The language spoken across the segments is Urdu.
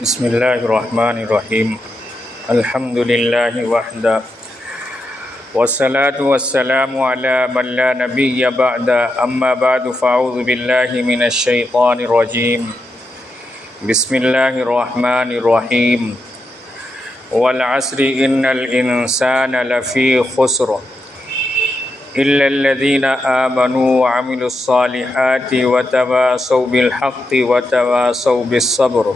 بسم اللہ الرحمن الرحیم الحمد للہ وحدہ والصلاة والسلام علی من لا نبی بعد اما بعد فاعوذ باللہ من الشیطان الرجیم بسم اللہ الرحمن الرحیم والعصر ان الانسان لفی خسر الا الذین آمنوا وعملوا الصالحات وتواصوا بالحق وتواصوا بالصبر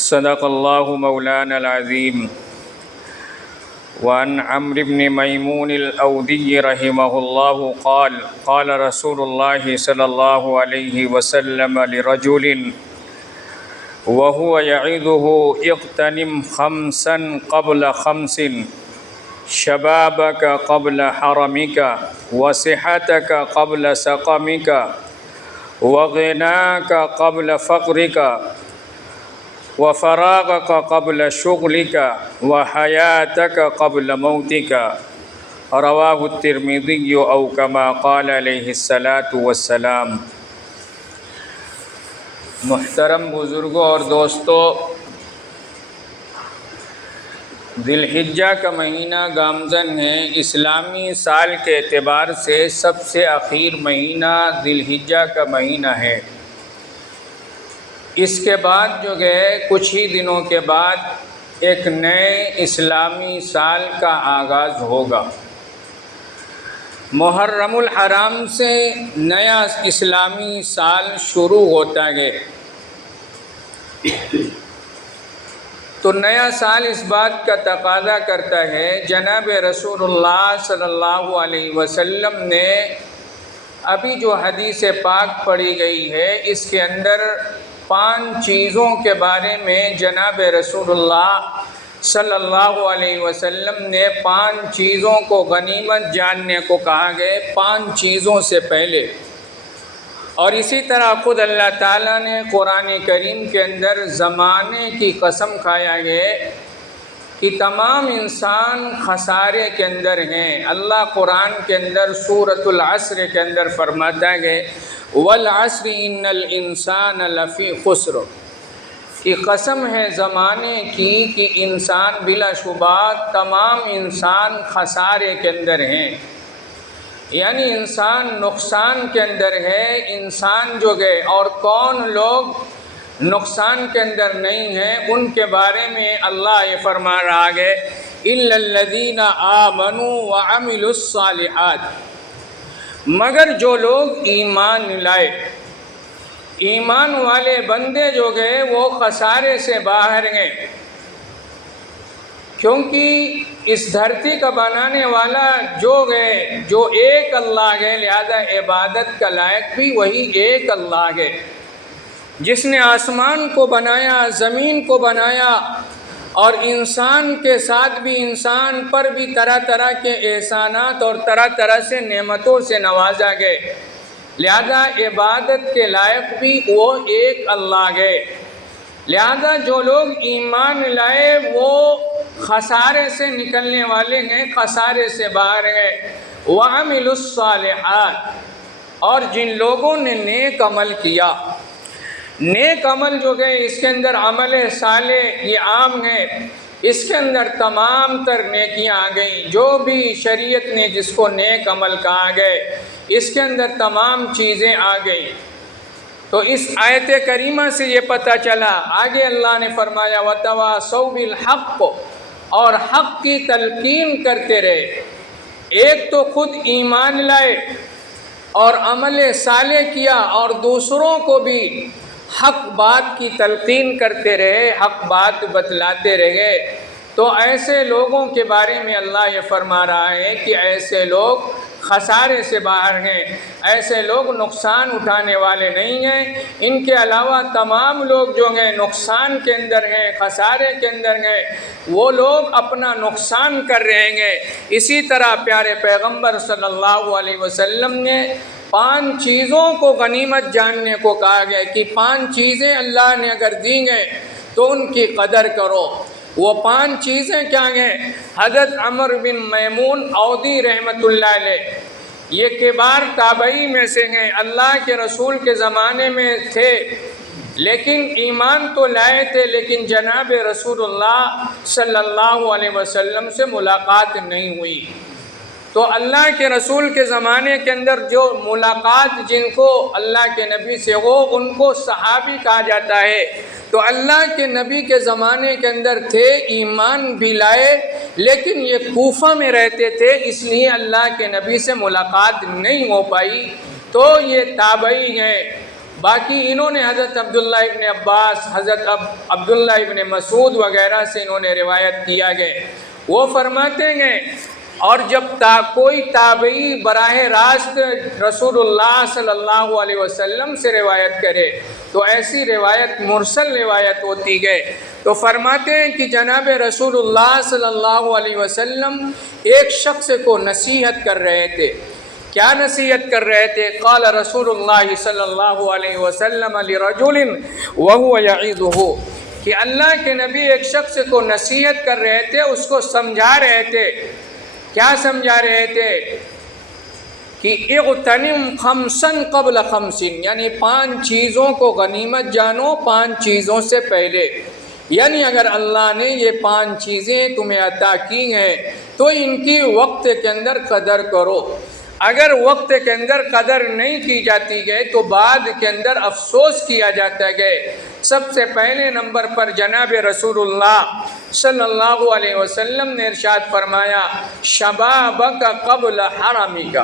صدق اللہ مولانا العظیم. وعن عمرو بن میمون الاودی رحمہ اللہ قال قال رسول اللہ صلی اللہ علیہ وسلم لرجل وهو يعظه اغتنم خمسا قبل خمس شبابك قبل حرمك وصحتك قبل سقمك وغناك قبل فقرك وفراغك قبل شغلك وحياتك قبل موتك رواه الترمذي او كما قال عليه الصلاة والسلام. محترم بزرگوں اور دوستو، ذی الحجہ کا مہینہ گامزن ہے. اسلامی سال کے اعتبار سے سب سے اخیر مہینہ ذی الحجہ کا مہینہ ہے. اس کے بعد جو گئے کچھ ہی دنوں کے بعد ایک نئے اسلامی سال کا آغاز ہوگا. محرم الحرام سے نیا اسلامی سال شروع ہوتا ہے. تو نیا سال اس بات کا تقاضا کرتا ہے، جناب رسول اللہ صلی اللہ علیہ وسلم نے ابھی جو حدیث پاک پڑھی گئی ہے اس کے اندر 5 چیزوں کے بارے میں جناب رسول اللہ صلی اللہ علیہ وسلم نے 5 چیزوں کو غنیمت جاننے کو کہا گئے 5 چیزوں سے پہلے. اور اسی طرح خود اللہ تعالیٰ نے قرآن کریم کے اندر زمانے کی قسم کھایا ہے کہ تمام انسان خسارے کے اندر ہیں. اللہ قرآن کے اندر سورۃ العصر کے اندر فرماتا ہے والعصر ان الانسان لفی خسر، کی قسم ہے زمانے کی کہ انسان بلا شبہ تمام انسان خسارے کے اندر ہیں. یعنی انسان نقصان کے اندر ہے. انسان جو گئے اور کون لوگ نقصان کے اندر نہیں ہیں ان کے بارے میں اللہ یہ فرما رہا ہے الا الذین آمنوا وعملوا الصالحات، مگر جو لوگ ایمان لائے. ایمان والے بندے جو گئے وہ خسارے سے باہر گئے، کیونکہ اس دھرتی کا بنانے والا جو گئے جو ایک اللہ ہے، لہذا عبادت کا لائق بھی وہی ایک اللہ ہے جس نے آسمان کو بنایا، زمین کو بنایا، اور انسان کے ساتھ بھی انسان پر بھی طرح طرح کے احسانات اور طرح طرح سے نعمتوں سے نوازا گئے. لہذا عبادت کے لائق بھی وہ ایک اللہ ہے. لہذا جو لوگ ایمان لائے وہ خسارے سے نکلنے والے ہیں، خسارے سے باہر ہیں. وَعَمِلُوا الصَّالِحَاتِ، اور جن لوگوں نے نیک عمل کیا. نیک عمل جو گئے اس کے اندر عمل صالح یہ عام ہے، اس کے اندر تمام تر نیکیاں آ گئیں. جو بھی شریعت نے جس کو نیک عمل کہا گئے اس کے اندر تمام چیزیں آ گئیں. تو اس آیت کریمہ سے یہ پتہ چلا. آگے اللہ نے فرمایا وَتَوَاصَوْا بِالْحَقِّ، اور حق کی تلقین کرتے رہے. ایک تو خود ایمان لائے اور عمل صالح کیا، اور دوسروں کو بھی حق بات کی تلقین کرتے رہے، حق بات بتلاتے رہے. تو ایسے لوگوں کے بارے میں اللہ یہ فرما رہا ہے کہ ایسے لوگ خسارے سے باہر ہیں، ایسے لوگ نقصان اٹھانے والے نہیں ہیں. ان کے علاوہ تمام لوگ جو ہیں نقصان کے اندر ہیں، خسارے کے اندر ہیں، وہ لوگ اپنا نقصان کر رہے ہیں. اسی طرح پیارے پیغمبر صلی اللہ علیہ وسلم نے 5 چیزوں کو غنیمت جاننے کو کہا گیا کہ 5 چیزیں اللہ نے اگر دی ہیں تو ان کی قدر کرو. وہ 5 چیزیں کیا ہیں؟ حضرت عمرو بن میمون اودی رحمۃ اللہ علیہ یہ کبار تابعی میں سے ہیں، اللہ کے رسول کے زمانے میں تھے. لیکن ایمان تو لائے تھے، لیکن جناب رسول اللہ صلی اللہ علیہ وسلم سے ملاقات نہیں ہوئی۔ تو اللہ کے رسول کے زمانے کے اندر جو ملاقات جن کو اللہ کے نبی سے ہو ان کو صحابی کہا جاتا ہے۔ تو اللہ کے نبی کے زمانے کے اندر تھے، ایمان بھی لائے، لیکن یہ کوفہ میں رہتے تھے، اس لیے اللہ کے نبی سے ملاقات نہیں ہو پائی۔ تو یہ تابعی ہیں۔ باقی انہوں نے حضرت عبداللہ ابن عباس، حضرت عبداللہ ابن مسعود وغیرہ سے انہوں نے روایت کیا گئے۔ وہ فرماتے ہیں، اور جب کوئی تابعی براہ راست رسول اللہ صلی اللہ علیہ وسلم سے روایت کرے تو ایسی روایت مرسل روایت ہوتی ہے۔ تو فرماتے ہیں کہ جناب رسول اللہ صلی اللہ علیہ وسلم ایک شخص کو نصیحت کر رہے تھے۔ کیا نصیحت کر رہے تھے؟ قال رسول اللہ صلی اللہ علیہ وسلم لرجل وهو يعظه، کہ اللہ کے نبی ایک شخص کو نصیحت کر رہے تھے، اس کو سمجھا رہے تھے۔ کیا سمجھا رہے تھے؟ کہ اغتنم خمسا قبل خمس، یعنی 5 چیزوں کو غنیمت جانو 5 چیزوں سے پہلے۔ یعنی اگر اللہ نے یہ 5 چیزیں تمہیں عطا کی ہیں تو ان کی وقت کے اندر قدر کرو۔ اگر وقت کے اندر قدر نہیں کی جاتی ہے تو بعد کے اندر افسوس کیا جاتا ہے۔ سب سے پہلے نمبر پر جناب رسول اللہ صلی اللہ علیہ وسلم نے ارشاد فرمایا، شبابک قبل حرمک،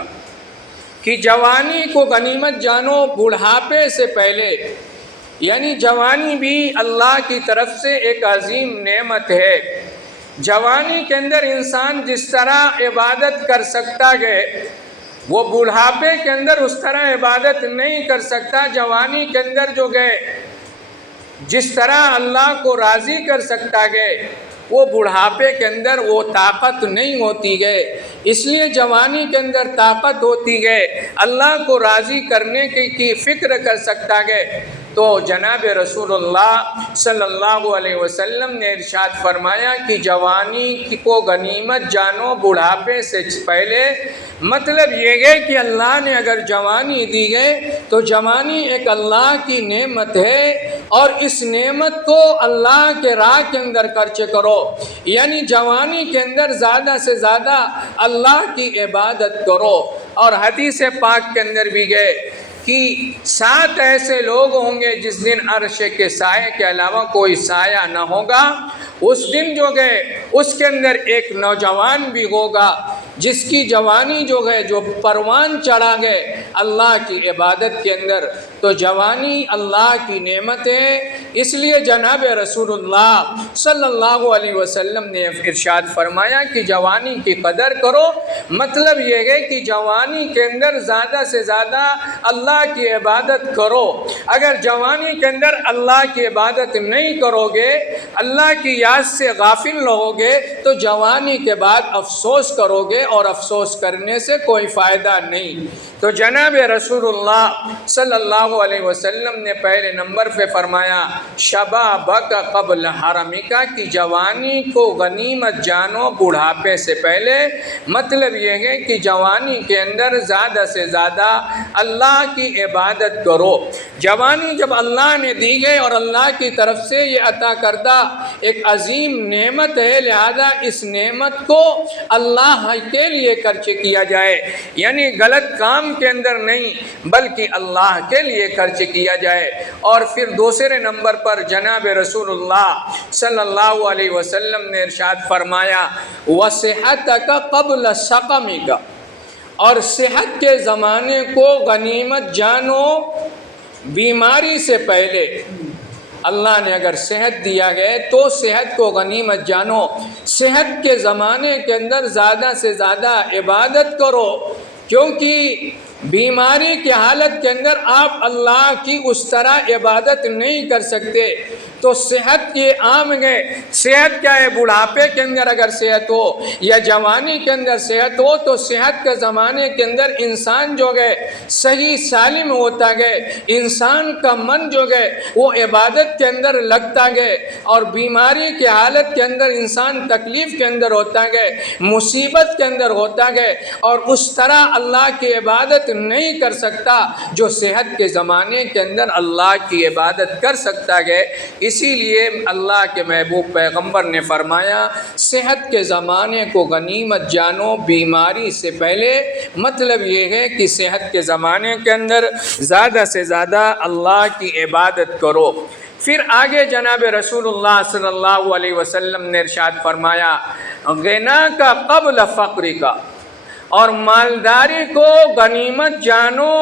کہ جوانی کو غنیمت جانو بڑھاپے سے پہلے۔ یعنی جوانی بھی اللہ کی طرف سے ایک عظیم نعمت ہے۔ جوانی کے اندر انسان جس طرح عبادت کر سکتا ہے وہ بڑھاپے کے اندر اس طرح عبادت نہیں کر سکتا۔ جوانی کے اندر جو گئے جس طرح اللہ کو راضی کر سکتا ہے وہ بڑھاپے کے اندر وہ طاقت نہیں ہوتی ہے۔ اس لیے جوانی کے اندر طاقت ہوتی ہے، اللہ کو راضی کرنے کی فکر کر سکتا ہے۔ تو جناب رسول اللہ صلی اللہ علیہ وسلم نے ارشاد فرمایا کہ جوانی کو غنیمت جانو بڑھاپے سے پہلے۔ مطلب یہ ہے کہ اللہ نے اگر جوانی دی ہے تو جوانی ایک اللہ کی نعمت ہے، اور اس نعمت کو اللہ کے راہ کے اندر خرچ کرو۔ یعنی جوانی کے اندر زیادہ سے زیادہ اللہ کی عبادت کرو۔ اور حدیث پاک کے اندر بھی گئے کہ 7 ایسے لوگ ہوں گے جس دن عرش کے سائے کے علاوہ کوئی سایہ نہ ہوگا۔ اس دن جو گئے اس کے اندر ایک نوجوان بھی ہوگا جس کی جوانی جو ہے جو پروان چڑھا گئے اللہ کی عبادت کے اندر۔ تو جوانی اللہ کی نعمت ہے، اس لیے جناب رسول اللہ صلی اللہ علیہ وسلم نے ارشاد فرمایا کہ جوانی کی قدر کرو۔ مطلب یہ ہے کہ جوانی کے اندر زیادہ سے زیادہ اللہ کی عبادت کرو۔ اگر جوانی کے اندر اللہ کی عبادت نہیں کرو گے، اللہ کی یاد سے غافل رہو گے، تو جوانی کے بعد افسوس کرو گے، اور افسوس کرنے سے کوئی فائدہ نہیں۔ تو جناب رسول اللہ صلی اللہ علیہ وسلم نے پہلے نمبر پہ فرمایا شبابک قبل حرمک، کی جوانی کو غنیمت جانو بڑھاپے سے پہلے۔ مطلب یہ ہے کہ جوانی کے اندر زیادہ سے زیادہ اللہ کی عبادت کرو۔ جوانی جب اللہ نے دی ہے اور اللہ کی طرف سے یہ عطا کردہ ایک عظیم نعمت ہے، لہذا اس نعمت کو اللہ کے لیے خرچ کیا جائے۔ یعنی غلط کام کے اندر نہیں بلکہ اللہ کے لیے خرچ کیا جائے۔ اور پھر دوسرے نمبر پر جناب رسول اللہ صلی اللہ علیہ وسلم نے ارشاد فرمایا وصحتک قبل سقمک، اور صحت کے زمانے کو غنیمت جانو بیماری سے پہلے۔ اللہ نے اگر صحت دیا ہے تو صحت کو غنیمت جانو۔ صحت کے زمانے کے اندر زیادہ سے زیادہ عبادت کرو، کیونکہ بیماری کی حالت کے اندر آپ اللہ کی اس طرح عبادت نہیں کر سکتے۔ تو صحت یہ عام ہے، صحت کیا ہے؟ بڑھاپے کے اندر اگر صحت ہو یا جوانی کے اندر صحت ہو تو صحت کے زمانے کے اندر انسان جو ہے صحیح سالم ہوتا گئے، انسان کا من جو ہے وہ عبادت کے اندر لگتا گئے، اور بیماری کی حالت کے اندر انسان تکلیف کے اندر ہوتا گئے، مصیبت کے اندر ہوتا گئے، اور اس طرح اللہ کی عبادت نہیں کر سکتا جو صحت کے زمانے کے اندر اللہ کی عبادت کر سکتا گئے۔ اسی لیے اللہ کے محبوب پیغمبر نے فرمایا صحت کے زمانے کو غنیمت جانو بیماری سے پہلے، مطلب یہ ہے کہ صحت کے زمانے کے اندر زیادہ سے زیادہ اللہ کی عبادت کرو۔ پھر آگے جناب رسول اللہ صلی اللہ علیہ وسلم نے ارشاد فرمایا غنا کا قبل فقر کا، اور مالداری کو غنیمت جانو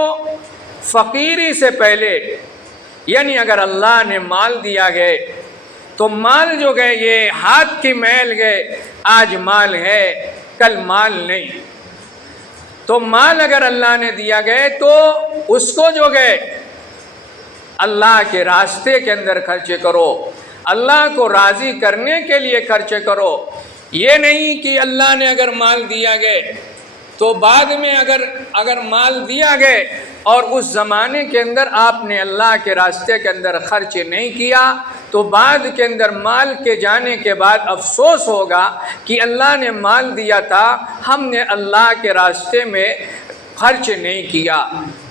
فقیری سے پہلے، یعنی اگر اللہ نے مال دیا گئے تو مال جو گئے یہ ہاتھ کی میل گئے، آج مال ہے کل مال نہیں، تو مال اگر اللہ نے دیا گئے تو اس کو جو گئے اللہ کے راستے کے اندر خرچے کرو، اللہ کو راضی کرنے کے لیے خرچے کرو۔ یہ نہیں کہ اللہ نے اگر مال دیا گئے تو بعد میں اگر مال دیا گئے اور اس زمانے کے اندر آپ نے اللہ کے راستے کے اندر خرچ نہیں کیا تو بعد کے اندر مال کے جانے کے بعد افسوس ہوگا کہ اللہ نے مال دیا تھا، ہم نے اللہ کے راستے میں خرچ نہیں کیا۔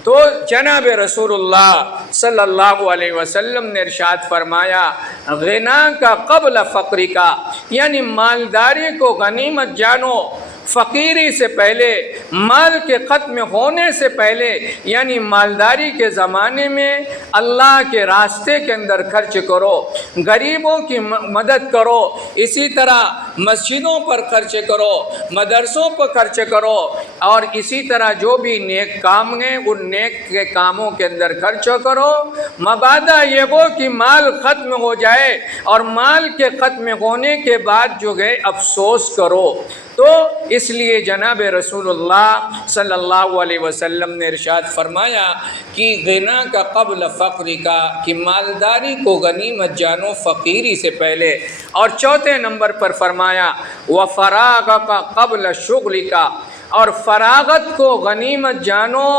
تو جناب رسول اللہ صلی اللہ علیہ وسلم نے ارشاد فرمایا غنا کا قبل فقر کا، یعنی مالداری کو غنیمت جانو فقیری سے پہلے، مال کے ختم ہونے سے پہلے، یعنی مالداری کے زمانے میں اللہ کے راستے کے اندر خرچ کرو، غریبوں کی مدد کرو، اسی طرح مسجدوں پر خرچ کرو، مدرسوں پر خرچ کرو، اور اسی طرح جو بھی نیک کام ہیں ان نیک کے کاموں کے اندر خرچ کرو۔ مبادا یہ ہو کہ مال ختم ہو جائے اور مال کے ختم ہونے کے بعد جو ہے افسوس کرو۔ تو اس لیے جناب رسول اللہ صلی اللہ علیہ وسلم نے ارشاد فرمایا کہ غنا کا قبل فقر کا، کہ مالداری کو غنیمت جانو فقیری سے پہلے، اور چوتھے نمبر پر فرمایا وفراغ کا قبل شغل کا، اور فراغت کو غنیمت جانو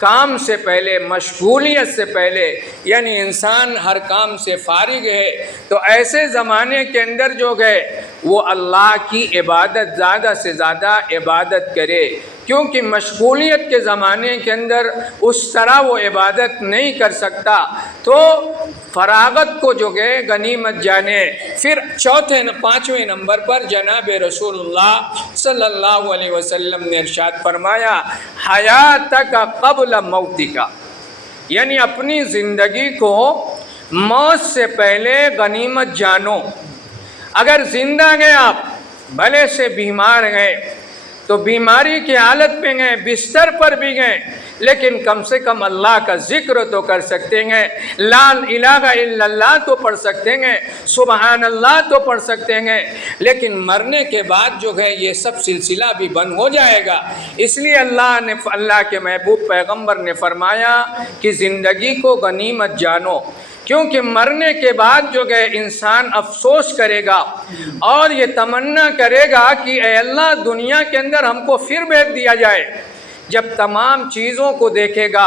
کام سے پہلے، مشغولیت سے پہلے، یعنی انسان ہر کام سے فارغ ہے تو ایسے زمانے کے اندر جو گئے وہ اللہ کی عبادت زیادہ سے زیادہ عبادت کرے، کیونکہ مشغولیت کے زمانے کے اندر اس طرح وہ عبادت نہیں کر سکتا، تو فراغت کو جو گئے غنیمت جانے۔ پھر پانچویں نمبر پر جناب رسول اللہ صلی اللہ علیہ وسلم نے ارشاد فرمایا حیاتک قبل موتک، یعنی اپنی زندگی کو موت سے پہلے غنیمت جانو۔ اگر زندہ گئے آپ، بھلے سے بیمار گئے تو بیماری کی حالت میں گئے، بستر پر بھی گئے، لیکن کم سے کم اللہ کا ذکر تو کر سکتے ہیں، لا الہ الا اللہ تو پڑھ سکتے ہیں، سبحان اللہ تو پڑھ سکتے ہیں، لیکن مرنے کے بعد جو ہے یہ سب سلسلہ بھی بند ہو جائے گا۔ اس لیے اللہ کے محبوب پیغمبر نے فرمایا کہ زندگی کو غنیمت جانو، کیونکہ مرنے کے بعد جو ہے انسان افسوس کرے گا اور یہ تمنا کرے گا کہ اے اللہ دنیا کے اندر ہم کو پھر بھیج دیا جائے۔ جب تمام چیزوں کو دیکھے گا،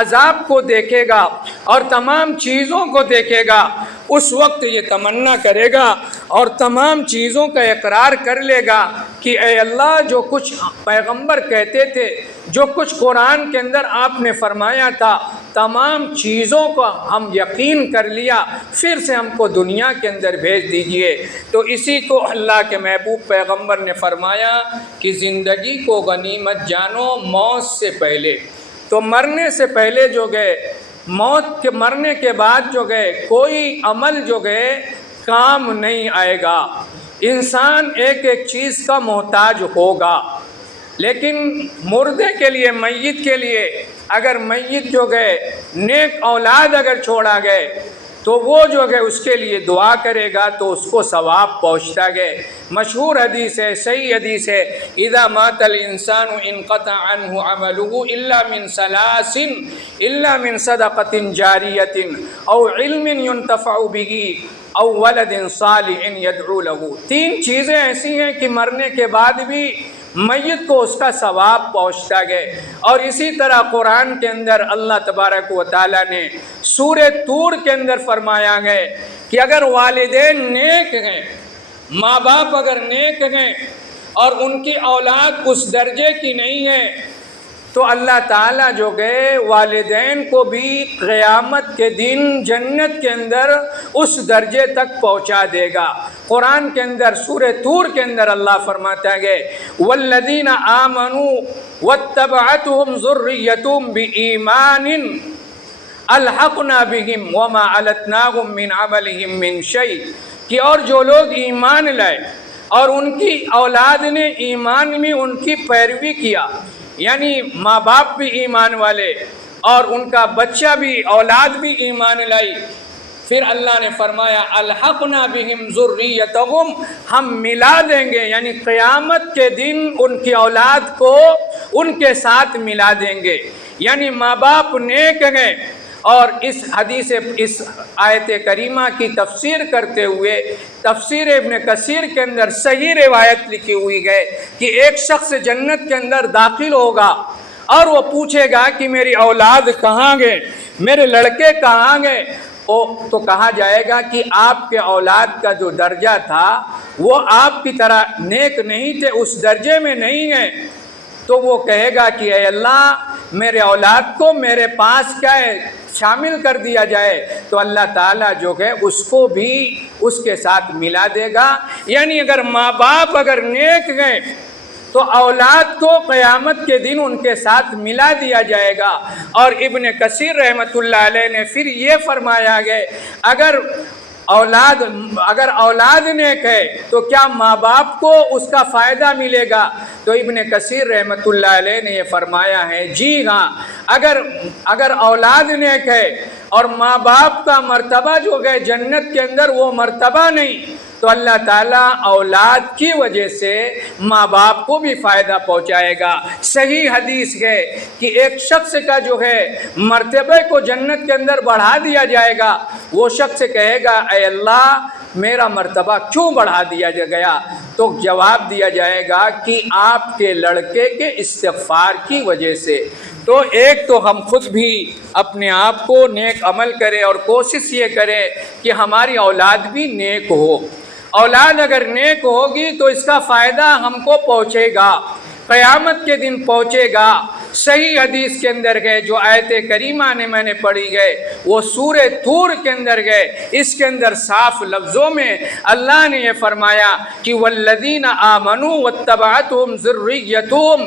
عذاب کو دیکھے گا اور تمام چیزوں کو دیکھے گا، اس وقت یہ تمنا کرے گا اور تمام چیزوں کا اقرار کر لے گا کہ اے اللہ جو کچھ پیغمبر کہتے تھے، جو کچھ قرآن کے اندر آپ نے فرمایا تھا، تمام چیزوں کو ہم یقین کر لیا، پھر سے ہم کو دنیا کے اندر بھیج دیجئے۔ تو اسی کو اللہ کے محبوب پیغمبر نے فرمایا کہ زندگی کو غنیمت جانو موت سے پہلے۔ تو مرنے سے پہلے جو گئے، موت کے مرنے کے بعد جو گئے کوئی عمل جو گئے کام نہیں آئے گا، انسان ایک ایک چیز کا محتاج ہوگا، لیکن مردے کے لیے، میت کے لیے اگر میت جو گئے نیک اولاد اگر چھوڑا گئے تو وہ جو ہے اس کے لیے دعا کرے گا تو اس کو ثواب پہنچتا گئے۔ مشہور حدیث ہے، صحیح حدیث ہے، اذا مات الانسان انقطع عنہ عمله الا من ثلاث الا من صدقۃ جاریۃ او علم ينتفع به او ولد صالح يدعو له۔ تین چیزیں ایسی ہیں کہ مرنے کے بعد بھی میت کو اس کا ثواب پہنچتا گئے۔ اور اسی طرح قرآن کے اندر اللہ تبارک و تعالیٰ نے سورہ طور کے اندر فرمایا گئے کہ اگر والدین نیک ہیں، ماں باپ اگر نیک ہیں اور ان کی اولاد اس درجے کی نہیں ہے تو اللہ تعالیٰ جو گئے والدین کو بھی قیامت کے دن جنت کے اندر اس درجے تک پہنچا دے گا۔ قرآن کے اندر سورہ طور کے اندر اللہ فرماتا ہے والذین آمنوا واتبعتهم ذریتهم بایمان الحقنا بهم وما علتناهم من عملهم من شیء، کہ اور جو لوگ ایمان لائے اور ان کی اولاد نے ایمان میں ان کی پیروی کیا، یعنی ماں باپ بھی ایمان والے اور ان کا بچہ بھی اولاد بھی ایمان لائی، پھر اللہ نے فرمایا الحقنا بہم ذریتہم، ہم ملا دیں گے، یعنی قیامت کے دن ان کی اولاد کو ان کے ساتھ ملا دیں گے۔ یعنی ماں باپ نیک ہیں۔ اور اس حدیث اس آیت کریمہ کی تفسیر کرتے ہوئے تفسیر ابن کثیر کے اندر صحیح روایت لکھی ہوئی ہے کہ ایک شخص جنت کے اندر داخل ہوگا اور وہ پوچھے گا کہ میری اولاد کہاں گئے، میرے لڑکے کہاں گئے، تو کہا جائے گا کہ آپ کے اولاد کا جو درجہ تھا وہ آپ کی طرح نیک نہیں تھے، اس درجے میں نہیں ہیں۔ تو وہ کہے گا کہ اے اللہ میرے اولاد کو میرے پاس کیا ہے شامل کر دیا جائے، تو اللہ تعالیٰ جو ہے اس کو بھی اس کے ساتھ ملا دے گا۔ یعنی اگر ماں باپ اگر نیک ہیں تو اولاد کو قیامت کے دن ان کے ساتھ ملا دیا جائے گا۔ اور ابن کثیر رحمۃ اللہ علیہ نے پھر یہ فرمایا ہے اگر اولاد نیک ہے تو کیا ماں باپ کو اس کا فائدہ ملے گا؟ تو ابن کثیر رحمۃ اللہ علیہ نے یہ فرمایا ہے جی ہاں، اگر اولاد نیک ہے اور ماں باپ کا مرتبہ جو ہے جنت کے اندر وہ مرتبہ نہیں، تو اللہ تعالیٰ اولاد کی وجہ سے ماں باپ کو بھی فائدہ پہنچائے گا۔ صحیح حدیث ہے کہ ایک شخص کا جو ہے مرتبے کو جنت کے اندر بڑھا دیا جائے گا، وہ شخص کہے گا اے اللہ میرا مرتبہ کیوں بڑھا دیا گیا؟ تو جواب دیا جائے گا کہ آپ کے لڑکے کے استغفار کی وجہ سے۔ تو ایک تو ہم خود بھی اپنے آپ کو نیک عمل کریں اور کوشش یہ کریں کہ ہماری اولاد بھی نیک ہو۔ اولاد اگر نیک ہوگی تو اس کا فائدہ ہم کو پہنچے گا، قیامت کے دن پہنچے گا۔ صحیح حدیث کے اندر گئے جو آیت کریمہ نے میں نے پڑھی گئے وہ سورہ طور کے اندر گئے، اس کے اندر صاف لفظوں میں اللہ نے یہ فرمایا کہ والذین آمنوا واتبعتهم ذریتهم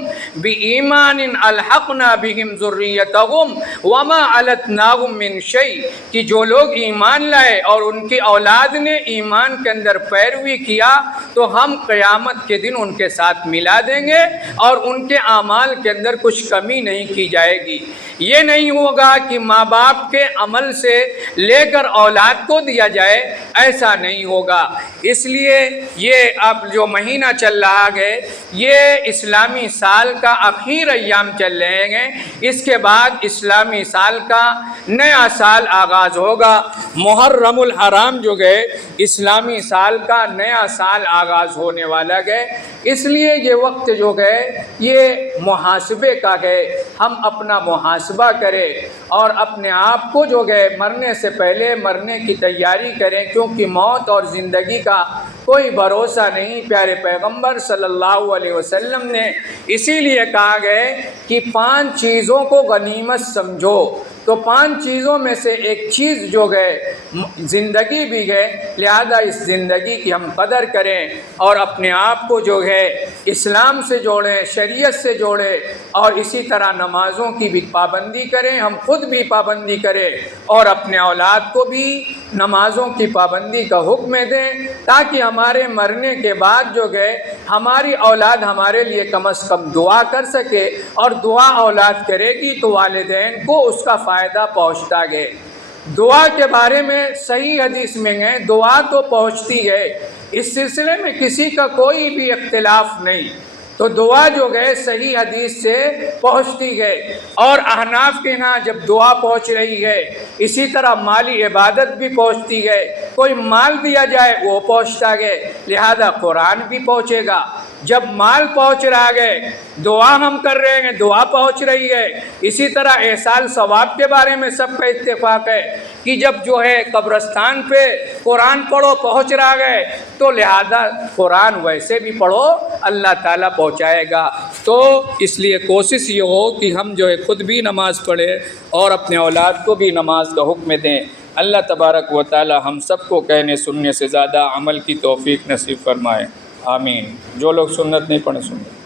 بایمان الحقنا بهم ذریتهم وما علتناهم من شیء، کہ جو لوگ ایمان لائے اور ان کی اولاد نے ایمان کے اندر پیروی کیا تو ہم قیامت کے دن ان کے ساتھ ملا دیں گے اور ان کے اعمال کے اندر کچھ کمی نہیں کی جائے گی۔ یہ نہیں ہوگا کہ ماں باپ کے عمل سے لے کر اولاد کو دیا جائے، ایسا نہیں ہوگا۔ اس لیے یہ اب جو مہینہ چل رہا ہے یہ اسلامی سال کا آخر ایام چل رہے ہیں، اس کے بعد اسلامی سال کا نیا سال آغاز ہوگا۔ محرم الحرام جو ہے اسلامی سال کا نیا سال آغاز ہونے والا ہے، اس لیے یہ وقت جو ہے یہ محاسبے کا ہے۔ ہم اپنا محاسبہ کریں اور اپنے آپ کو جو ہے مرنے سے پہلے مرنے کی تیاری کریں، کیونکہ موت اور زندگی کا کوئی بھروسہ نہیں۔ پیارے پیغمبر صلی اللہ علیہ وسلم نے اسی لیے کہا گئے کہ 5 چیزوں کو غنیمت سمجھو، تو 5 چیزوں میں سے ایک چیز جو ہے زندگی بھی ہے، لہذا اس زندگی کی ہم قدر کریں اور اپنے آپ کو جو ہے اسلام سے جوڑیں، شریعت سے جوڑیں، اور اسی طرح نمازوں کی بھی پابندی کریں، ہم خود بھی پابندی کریں اور اپنے اولاد کو بھی نمازوں کی پابندی کا حکم دیں، تاکہ ہمارے مرنے کے بعد جو ہے ہماری اولاد ہمارے لیے کم از کم دعا کر سکے، اور دعا اولاد کرے گی تو والدین کو اس کا فائدہ پہنچتا گئے۔ دعا کے بارے میں صحیح حدیث میں ہے دعا تو پہنچتی ہے، اس سلسلے میں کسی کا کوئی بھی اختلاف نہیں، تو دعا جو گئے صحیح حدیث سے پہنچتی گئے، اور احناف کے ہاں جب دعا پہنچ رہی ہے اسی طرح مالی عبادت بھی پہنچتی گئے، کوئی مال دیا جائے وہ پہنچتا گئے، لہذا قرآن بھی پہنچے گا۔ جب مال پہنچ رہا گئے، دعا ہم کر رہے ہیں دعا پہنچ رہی ہے، اسی طرح احسان ثواب کے بارے میں سب کا اتفاق ہے کہ جب جو ہے قبرستان پہ قرآن پڑھو پہنچ رہا گئے، تو لہذا قرآن ویسے بھی پڑھو اللہ تعالیٰ پہنچائے گا۔ تو اس لیے کوشش یہ ہو کہ ہم جو ہے خود بھی نماز پڑھیں اور اپنے اولاد کو بھی نماز کا حکم دیں۔ اللہ تبارک و تعالیٰ ہم سب کو کہنے سننے سے زیادہ عمل کی توفیق نصیب فرمائے، آمین۔ جو لوگ سنت نہیں پڑھیں سنیں۔